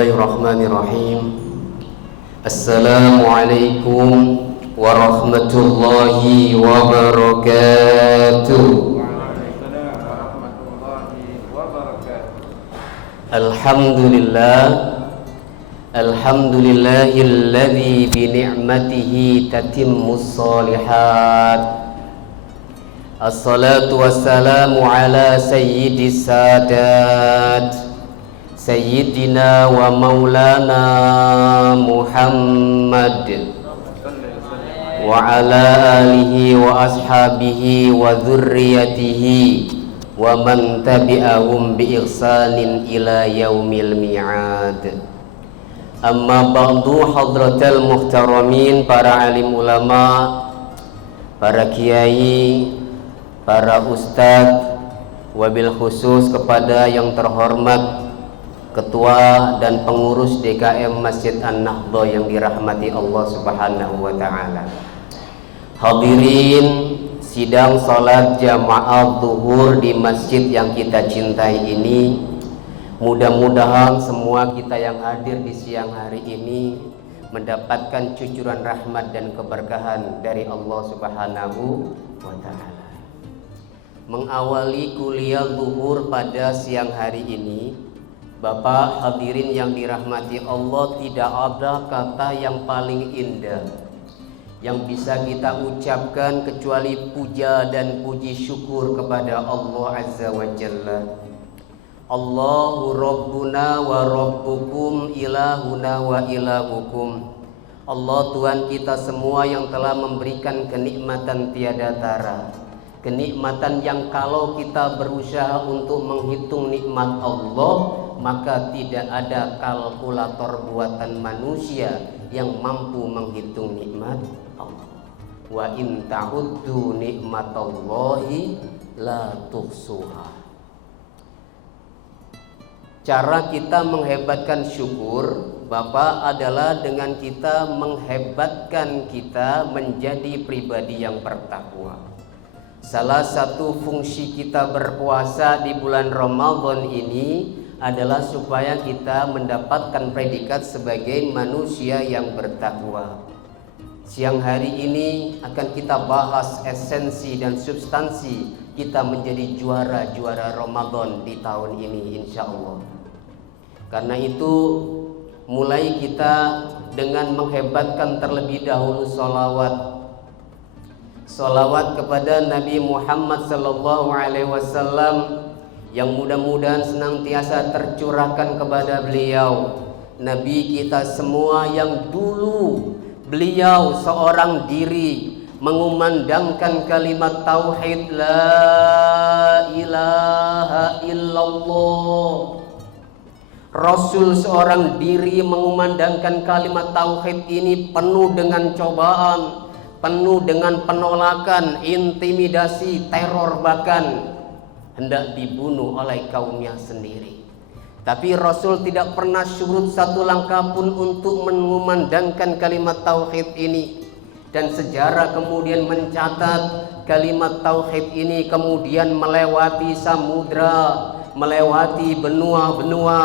Bismillahirrahmanirrahim. Assalamualaikum warahmatullahi wabarakatuh. Waalaikumsalam warahmatullahi wabarakatuh. Alhamdulillahilladzi bi ni'matihi tatimmus shalihat. Assalatu wassalamu ala sayyidis sadat Sayyidina wa maulana Muhammad wa ala alihi wa ashabihi wa dhurriyatihi wa man tabi'ahum bi ihsanin ila yaumil mi'ad. Amma ba'du, hadratal muhtaramin, para alim ulama, para kiai, para ustadz, wabil khusus kepada yang terhormat Ketua dan pengurus DKM Masjid An-Nahdhah yang dirahmati Allah Subhanahu wa Ta'ala. Hadirin sidang salat jamaah zuhur di masjid yang kita cintai ini, mudah-mudahan semua kita yang hadir di siang hari ini mendapatkan cucuran rahmat dan keberkahan dari Allah Subhanahu wa Ta'ala. Mengawali kuliah zuhur pada siang hari ini, Bapak hadirin yang dirahmati Allah, tidak ada kata yang paling indah yang bisa kita ucapkan kecuali puja dan puji syukur kepada Allah Azza wa Jalla. Allahu Rabbuna wa Rabbukum, ilahuna wa ilahukum. Allah Tuhan kita semua yang telah memberikan kenikmatan tiada tara, kenikmatan yang kalau kita berusaha untuk menghitung nikmat Allah, maka tidak ada kalkulator buatan manusia yang mampu menghitung nikmat Allah. Wa in ta'uddu nikmatallahi la tuhsuha. Cara kita menghebatkan syukur, Bapak, adalah dengan kita menghebatkan kita menjadi pribadi yang bertakwa. Salah satu fungsi kita berpuasa di bulan Ramadan ini adalah supaya kita mendapatkan predikat sebagai manusia yang bertakwa. Siang hari ini akan kita bahas esensi dan substansi kita menjadi juara-juara Ramadan di tahun ini, insya Allah. Karena itu mulai kita dengan menghebatkan terlebih dahulu Salawat kepada Nabi Muhammad sallallahu alaihi wasallam yang mudah-mudahan senantiasa tercurahkan kepada beliau, Nabi kita semua yang dulu beliau seorang diri mengumandangkan kalimat tauhid la ilaha illallah. Rasul seorang diri mengumandangkan kalimat tauhid ini penuh dengan cobaan, penuh dengan penolakan, intimidasi, teror, bahkan hendak dibunuh oleh kaumnya sendiri. Tapi Rasul tidak pernah surut satu langkah pun untuk mengumandangkan kalimat tauhid ini. Dan sejarah kemudian mencatat kalimat tauhid ini kemudian melewati samudra, melewati benua-benua,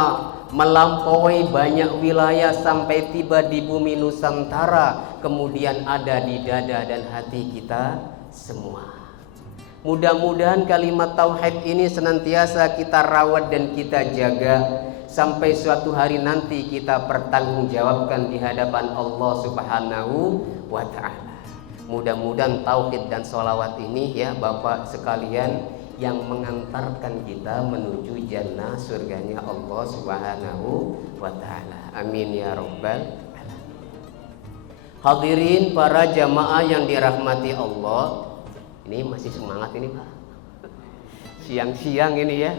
melampaui banyak wilayah sampai tiba di bumi Nusantara, kemudian ada di dada dan hati kita semua. Mudah-mudahan kalimat tauhid ini senantiasa kita rawat dan kita jaga sampai suatu hari nanti kita pertanggungjawabkan di hadapan Allah Subhanahu wa Ta'ala. Mudah-mudahan tauhid dan sholawat ini ya Bapak sekalian yang mengantarkan kita menuju jannah surganya Allah Subhanahu wa Ta'ala. Amin ya rabbal alamin. Hadirin para jamaah yang dirahmati Allah, ini masih semangat ini Pak, siang-siang ini ya.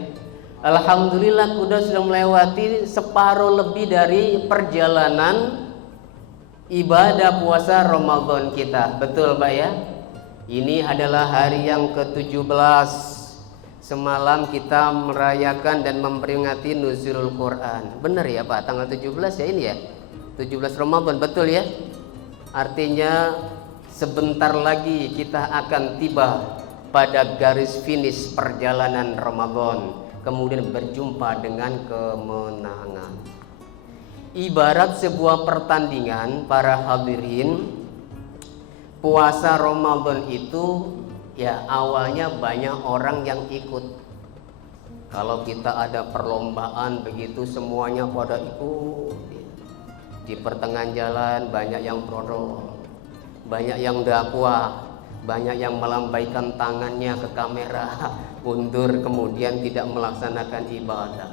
Alhamdulillah kuda sudah melewati separuh lebih dari perjalanan ibadah puasa Ramadan kita. Betul Pak ya? Ini adalah hari yang ke-17. Semalam kita merayakan dan memperingati nuzulul Quran. Benar ya Pak, tanggal 17 ya ini ya, 17 Ramadan, betul ya? Artinya sebentar lagi kita akan tiba pada garis finish perjalanan Ramadan, kemudian berjumpa dengan kemenangan. Ibarat sebuah pertandingan, para hadirin, puasa Ramadan itu ya awalnya banyak orang yang ikut. Kalau kita ada perlombaan begitu semuanya pada ikut. Di pertengahan jalan banyak yang prodo, banyak yang dakwah, banyak yang melambaikan tangannya ke kamera, mundur kemudian tidak melaksanakan ibadah.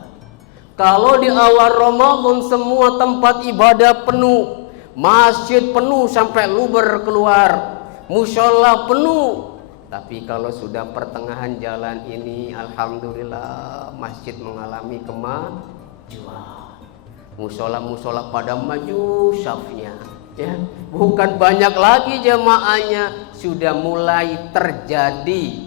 Kalau di awal Ramadan semua tempat ibadah penuh, masjid penuh sampai luber keluar, mushola penuh. Tapi kalau sudah pertengahan jalan ini, alhamdulillah masjid mengalami kemajuan. Mushola pada maju syafnya, ya, bukan banyak lagi jamaahnya, sudah mulai terjadi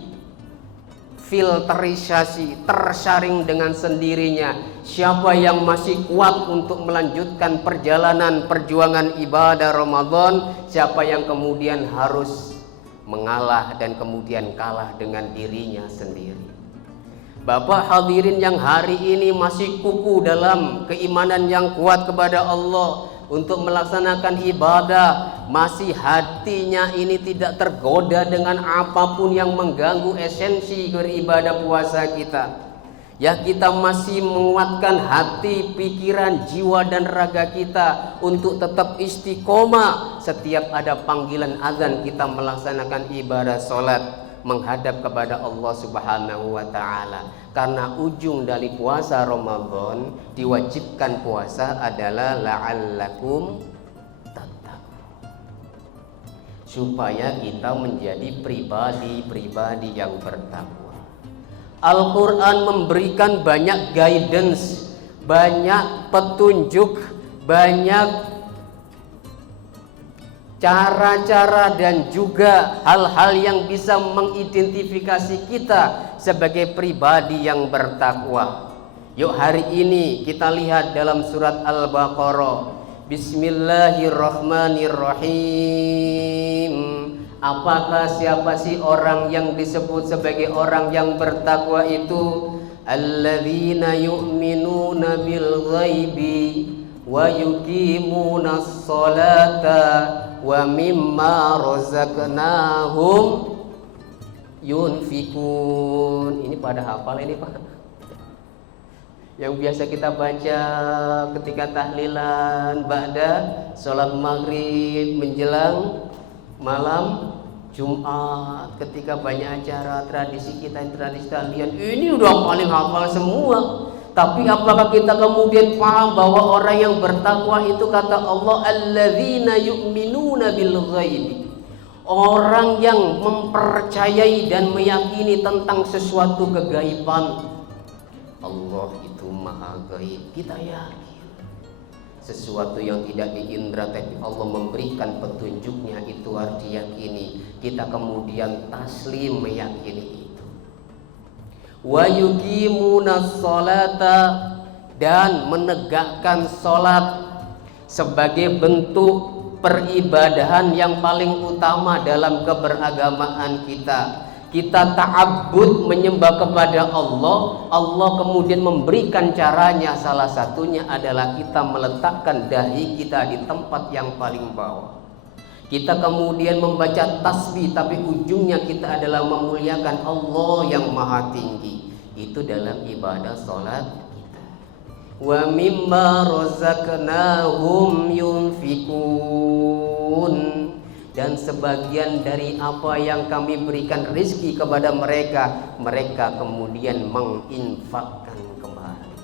filterisasi, tersaring dengan sendirinya. Siapa yang masih kuat untuk melanjutkan perjalanan perjuangan ibadah Ramadan, siapa yang kemudian harus mengalah dan kemudian kalah dengan dirinya sendiri. Bapak hadirin yang hari ini masih kukuh dalam keimanan yang kuat kepada Allah untuk melaksanakan ibadah, masih hatinya ini tidak tergoda dengan apapun yang mengganggu esensi beribadah puasa kita. Ya, kita masih menguatkan hati, pikiran, jiwa dan raga kita untuk tetap istiqomah. Setiap ada panggilan azan kita melaksanakan ibadah sholat menghadap kepada Allah Subhanahu wa ta'ala. Karena ujung dari puasa Ramadan, diwajibkan puasa adalah la'allakum tattaqun, supaya kita menjadi pribadi-pribadi yang bertakwa. Al-Quran memberikan banyak guidance, banyak petunjuk, banyak cara-cara dan juga hal-hal yang bisa mengidentifikasi kita sebagai pribadi yang bertakwa. Yuk hari ini kita lihat dalam surat Al-Baqarah. Bismillahirrahmanirrahim. Apakah siapa sih orang yang disebut sebagai orang yang bertakwa itu? Alladzina yu'minuna bil ghaibi wa yuqimunas sholata wa mimma razaqnahum yunfikun. Ini pada hafal ini Pak? Yang biasa kita baca ketika tahlilan ba'da sholat maghrib menjelang malam Jumat, ketika banyak acara tradisi kita, tradisi tahlilan, ini udah paling hafal semua. Tapi apakah kita kemudian paham bahwa orang yang bertakwa itu kata Allah alladzina yu'minuna bil ghaibi, orang yang mempercayai dan meyakini tentang sesuatu kegaiban. Allah itu maha gaib, kita yakin sesuatu yang tidak diindra tapi Allah memberikan petunjuknya, itu harus diyakini. Kita kemudian taslim meyakini itu. Wa yuqimunas sholata, dan menegakkan sholat sebagai bentuk peribadahan yang paling utama dalam keberagamaan kita. Kita ta'abbud menyembah kepada Allah, Allah kemudian memberikan caranya. Salah satunya adalah kita meletakkan dahi kita di tempat yang paling bawah. Kita kemudian membaca tasbih, tapi ujungnya kita adalah memuliakan Allah yang maha tinggi. Itu dalam ibadah sholat kita. Wa mimma razaqnahum yunfikun, dan sebagian dari apa yang kami berikan rezeki kepada mereka, mereka kemudian menginfakkan kembali.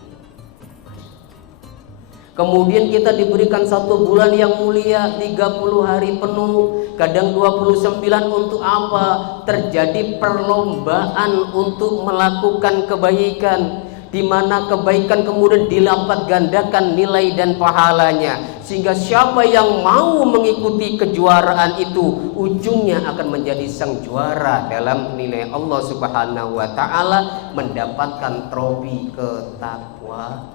Kemudian kita diberikan 1 bulan yang mulia, 30 hari penuh, kadang 29. Untuk apa? Terjadi perlombaan untuk melakukan kebaikan, di mana kebaikan kemudian dilipat gandakan nilai dan pahalanya, sehingga siapa yang mau mengikuti kejuaraan itu ujungnya akan menjadi sang juara dalam nilai Allah Subhanahu wa ta'ala, mendapatkan trofi ketakwaan,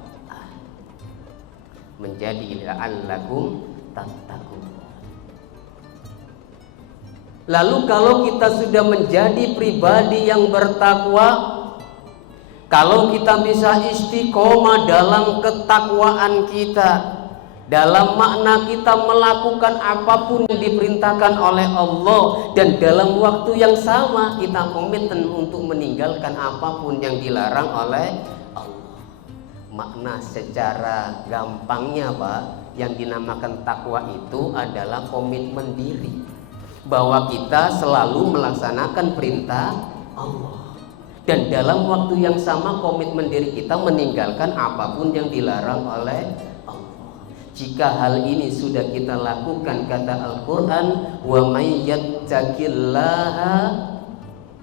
menjadi la'allakum tattaqun. Lalu kalau kita sudah menjadi pribadi yang bertakwa, kalau kita bisa istiqomah dalam ketakwaan kita, dalam makna kita melakukan apapun yang diperintahkan oleh Allah, dan dalam waktu yang sama kita komitmen untuk meninggalkan apapun yang dilarang oleh Allah. Makna secara gampangnya Pak, yang dinamakan takwa itu adalah komitmen diri, bahwa kita selalu melaksanakan perintah Allah, dan dalam waktu yang sama komitmen diri kita meninggalkan apapun yang dilarang oleh Allah. Jika hal ini sudah kita lakukan, kata Al-Quran, wa may yattaqillaha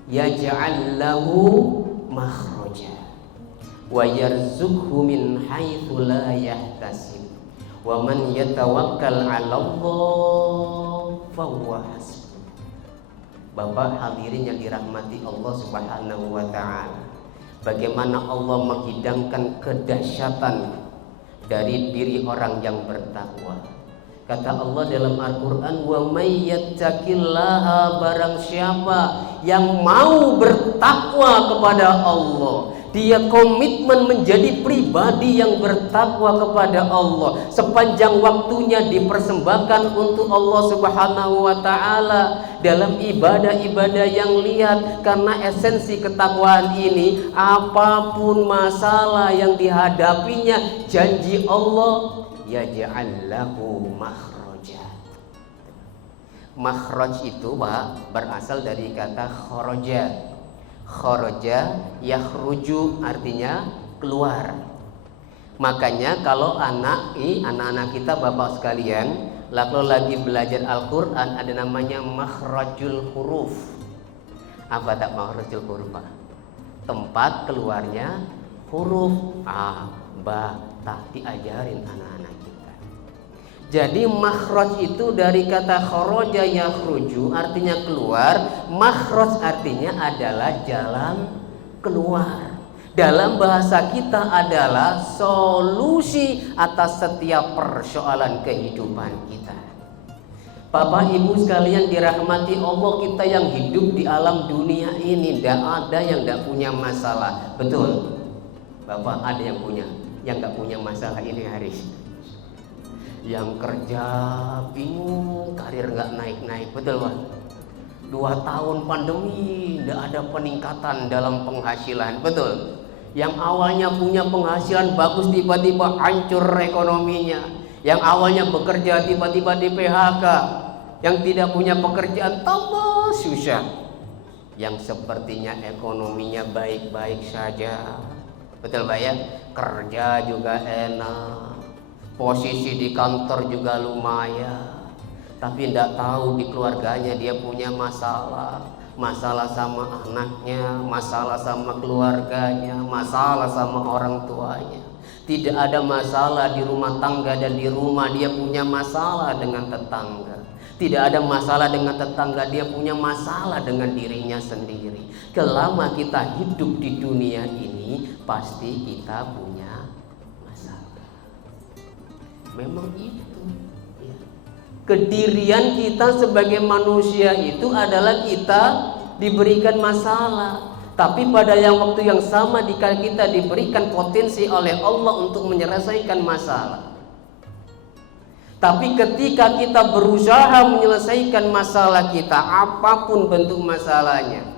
yaj'al lahu makhraja wa yarzuqhu min haitsu la yahtasib wa man yatawakkal 'ala Allah fa huwa hasbuh. Bapak hadirin yang dirahmati Allah Subhanahu wa taala, bagaimana Allah menghidangkan kedahsyatan dari diri orang yang bertakwa. Kata Allah dalam Al-Quran, wa may yattaqillaha, barang siapa yang mau bertakwa kepada Allah, dia komitmen menjadi pribadi yang bertakwa kepada Allah, sepanjang waktunya dipersembahkan untuk Allah Subhanahu wa taala dalam ibadah-ibadah yang lihat. Karena esensi ketakwaan ini, apapun masalah yang dihadapinya, janji Allah, yaj'al lahu makhraja. Makhraj itu Pak berasal dari kata kharaja. Kharaja yakhruju artinya keluar. Makanya kalau anak-anak kita Bapak sekalian kalau lagi belajar Al-Quran, ada namanya makhrajul huruf. Apa tak makhrajul huruf Pak? Tempat keluarnya huruf A, Ba, Ta, diajarin anak-anak kita. Jadi makhraj itu dari kata kharaja yakhruju artinya keluar, makhraj artinya adalah jalan keluar. Dalam bahasa kita adalah solusi atas setiap persoalan kehidupan kita. Bapak Ibu sekalian dirahmati Allah, kita yang hidup di alam dunia ini tidak ada yang tidak punya masalah. Betul Bapak, ada yang punya, yang nggak punya masalah ini Haris. Yang kerja bingung, karir nggak naik-naik, betul Pak. 2 tahun pandemi tidak ada peningkatan dalam penghasilan, betul. Yang awalnya punya penghasilan bagus tiba-tiba hancur ekonominya. Yang awalnya bekerja tiba-tiba di PHK. Yang tidak punya pekerjaan tambah susah. Yang sepertinya ekonominya baik-baik saja, betul Pak ya, kerja juga enak, posisi di kantor juga lumayan, tapi tidak tahu di keluarganya dia punya masalah. Masalah sama anaknya, masalah sama keluarganya, masalah sama orang tuanya. Tidak ada masalah di rumah tangga, dan di rumah dia punya masalah dengan tetangga. Tidak ada masalah dengan tetangga, dia punya masalah dengan dirinya sendiri. Selama kita hidup di dunia ini, pasti kita punya masalah. Memang itu. Kedirian kita sebagai manusia itu adalah kita diberikan masalah. Tapi pada waktu yang sama kita diberikan potensi oleh Allah untuk menyelesaikan masalah. Tapi ketika kita berusaha menyelesaikan masalah kita, apapun bentuk masalahnya,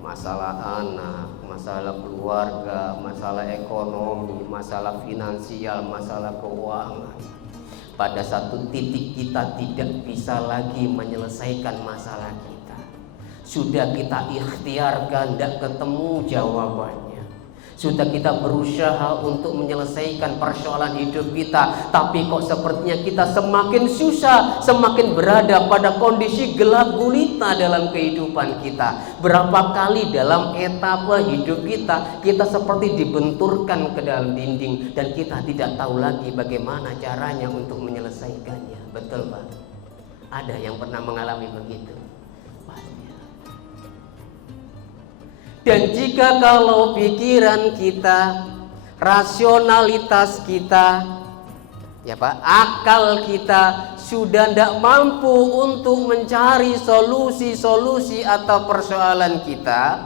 masalah anak, masalah keluarga, masalah ekonomi, masalah finansial, masalah keuangan, pada satu titik kita tidak bisa lagi menyelesaikan masalah kita. Sudah kita ikhtiarkan, tidak ketemu jawabannya. Sudah kita berusaha untuk menyelesaikan persoalan hidup kita, tapi kok sepertinya kita semakin susah, semakin berada pada kondisi gelap gulita dalam kehidupan kita. Berapa kali dalam etapa hidup kita seperti dibenturkan ke dalam dinding, dan kita tidak tahu lagi bagaimana caranya untuk menyelesaikannya. Betul Pak? Ada yang pernah mengalami begitu? Dan jika kalau pikiran kita, rasionalitas kita, ya Pak, akal kita sudah tidak mampu untuk mencari solusi-solusi atau persoalan kita,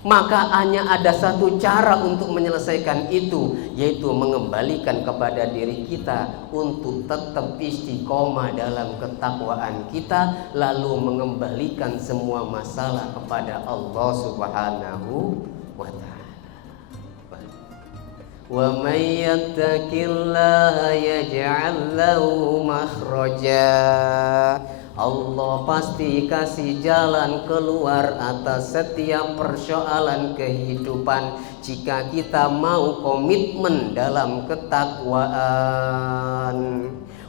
Maka hanya ada satu cara untuk menyelesaikan itu, yaitu mengembalikan kepada diri kita untuk tetap istiqomah dalam ketakwaan kita, lalu mengembalikan semua masalah kepada Allah Subhanahu wa ta'ala. Wa may yattaqillaha yaj'al lahu makhraja. Allah pasti kasih jalan keluar atas setiap persoalan kehidupan jika kita mau komitmen dalam ketakwaan.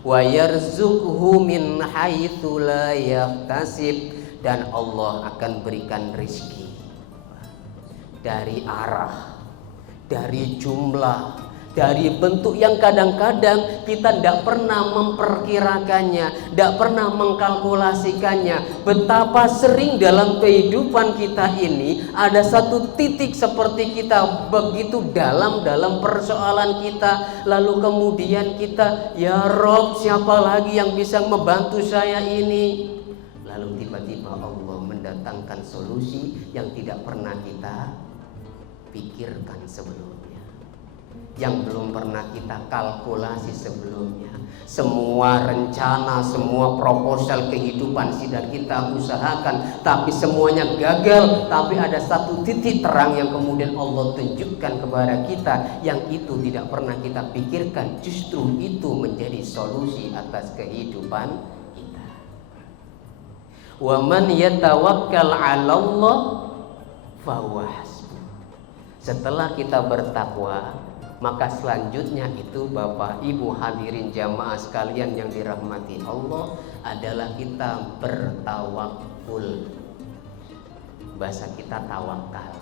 Wa yarzuqhu min haitsu la yahtasib, dan Allah akan berikan rezeki dari arah, dari jumlah, dari bentuk yang kadang-kadang kita tidak pernah memperkirakannya, tidak pernah mengkalkulasikannya. Betapa sering dalam kehidupan kita ini ada satu titik seperti kita begitu dalam persoalan kita, lalu kemudian kita, ya Rob, siapa lagi yang bisa membantu saya ini? Lalu tiba-tiba Allah mendatangkan solusi yang tidak pernah kita pikirkan sebelumnya, yang belum pernah kita kalkulasi sebelumnya. Semua rencana, semua proposal kehidupan sudah kita usahakan, tapi semuanya gagal. Tapi ada satu titik terang yang kemudian Allah tunjukkan kepada kita, yang itu tidak pernah kita pikirkan, justru itu menjadi solusi atas kehidupan kita. Wa man yatawakkal 'ala Allah fahuwa hasbuh. Setelah kita bertakwa, maka selanjutnya itu Bapak Ibu hadirin jamaah sekalian yang dirahmati Allah, adalah kita bertawakul. Bahasa kita tawakal.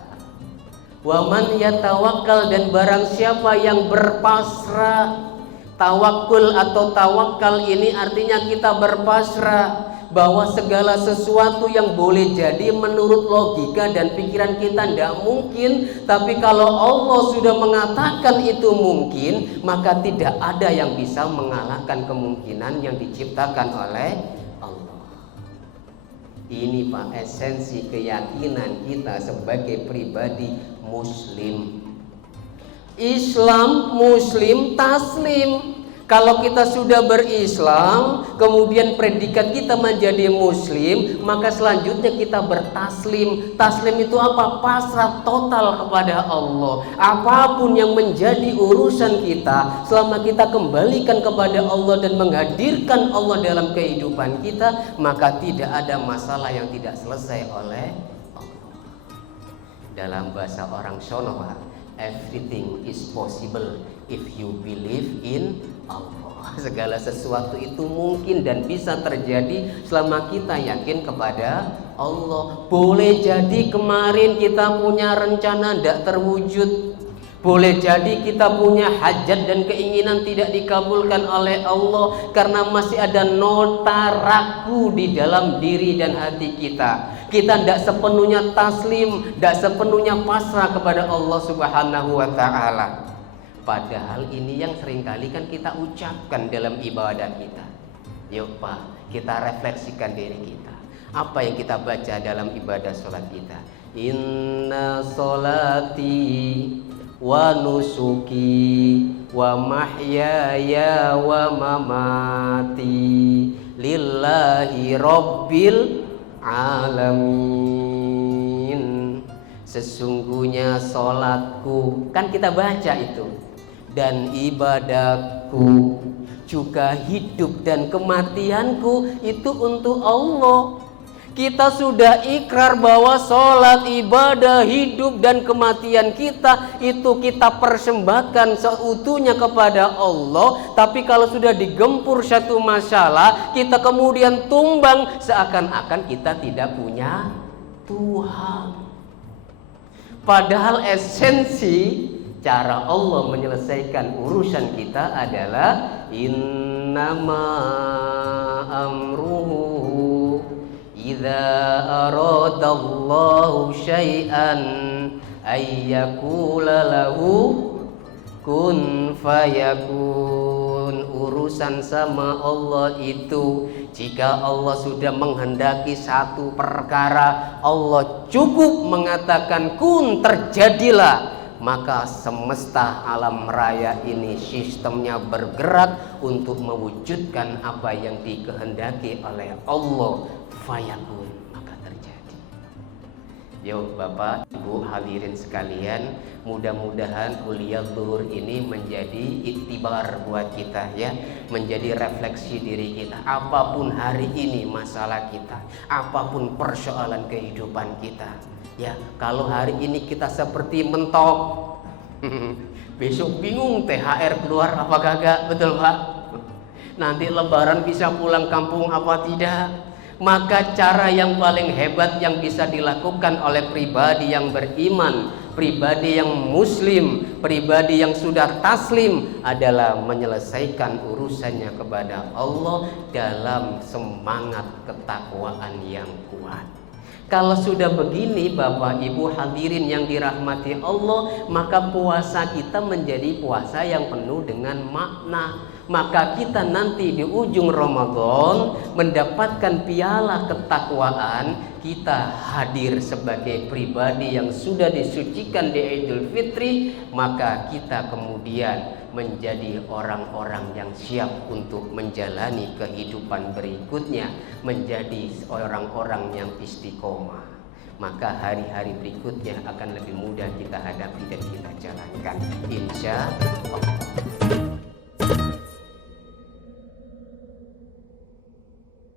Wa man yatawakkal, dan barang siapa yang berpasrah. Tawakul atau tawakal ini artinya kita berpasrah bahwa segala sesuatu yang boleh jadi menurut logika dan pikiran kita tidak mungkin, tapi kalau Allah sudah mengatakan itu mungkin, maka tidak ada yang bisa mengalahkan kemungkinan yang diciptakan oleh Allah. Ini Pak, esensi keyakinan kita sebagai pribadi muslim. Islam, muslim, taslim. Kalau kita sudah berislam, kemudian predikat kita menjadi muslim, maka selanjutnya kita bertaslim. Taslim itu apa? Pasrah total kepada Allah. Apapun yang menjadi urusan kita, selama kita kembalikan kepada Allah dan menghadirkan Allah dalam kehidupan kita, maka tidak ada masalah yang tidak selesai oleh Allah. Dalam bahasa orang sono, everything is possible if you believe in Allah. Segala sesuatu itu mungkin dan bisa terjadi selama kita yakin kepada Allah. Boleh jadi kemarin kita punya rencana tidak terwujud, boleh jadi kita punya hajat dan keinginan tidak dikabulkan oleh Allah karena masih ada nota ragu di dalam diri dan hati kita. Kita tidak sepenuhnya taslim, tidak sepenuhnya pasrah kepada Allah Subhanahu wa ta'ala. Padahal ini yang seringkali kan kita ucapkan dalam ibadah kita. Yuk Pak, kita refleksikan diri kita. Apa yang kita baca dalam ibadah sholat kita? Inna sholati wa nusuki wa mahyaya wa mamati lillahi rabbil alamin. Sesungguhnya sholatku, kan kita baca itu, dan ibadahku, juga hidup dan kematianku itu untuk Allah. Kita sudah ikrar bahwa sholat, ibadah, hidup dan kematian kita itu kita persembahkan seutuhnya kepada Allah. Tapi kalau sudah digempur satu masalah, kita kemudian tumbang seakan-akan kita tidak punya Tuhan. Padahal esensi cara Allah menyelesaikan urusan kita adalah innama amruhu idza aradallahu syai'an ayyakula lahu kun fayakun. Urusan sama Allah itu Jika Allah sudah menghendaki satu perkara, Allah cukup mengatakan kun, terjadilah. Maka semesta alam raya ini sistemnya bergerak untuk mewujudkan apa yang dikehendaki oleh Allah. Fayakun, maka terjadi. Yuk Bapak Ibu hadirin sekalian, mudah-mudahan kuliah zuhur ini menjadi iktibar buat kita ya, menjadi refleksi diri kita. Apapun hari ini masalah kita, apapun persoalan kehidupan kita, ya, kalau hari ini kita seperti mentok, besok bingung THR keluar apa kagak, betul Pak? Nanti lebaran bisa pulang kampung apa tidak? Maka cara yang paling hebat yang bisa dilakukan oleh pribadi yang beriman, pribadi yang muslim, pribadi yang sudah taslim adalah menyelesaikan urusannya kepada Allah dalam semangat ketakwaan yang kuat. Kalau sudah begini Bapak Ibu hadirin yang dirahmati Allah, maka puasa kita menjadi puasa yang penuh dengan makna. Maka kita nanti di ujung Ramadan mendapatkan piala ketakwaan. Kita hadir sebagai pribadi yang sudah disucikan di Idul Fitri, maka kita kemudian menjadi orang-orang yang siap untuk menjalani kehidupan berikutnya, menjadi orang-orang yang istiqomah. Maka hari-hari berikutnya akan lebih mudah kita hadapi dan kita jalankan, insya Allah.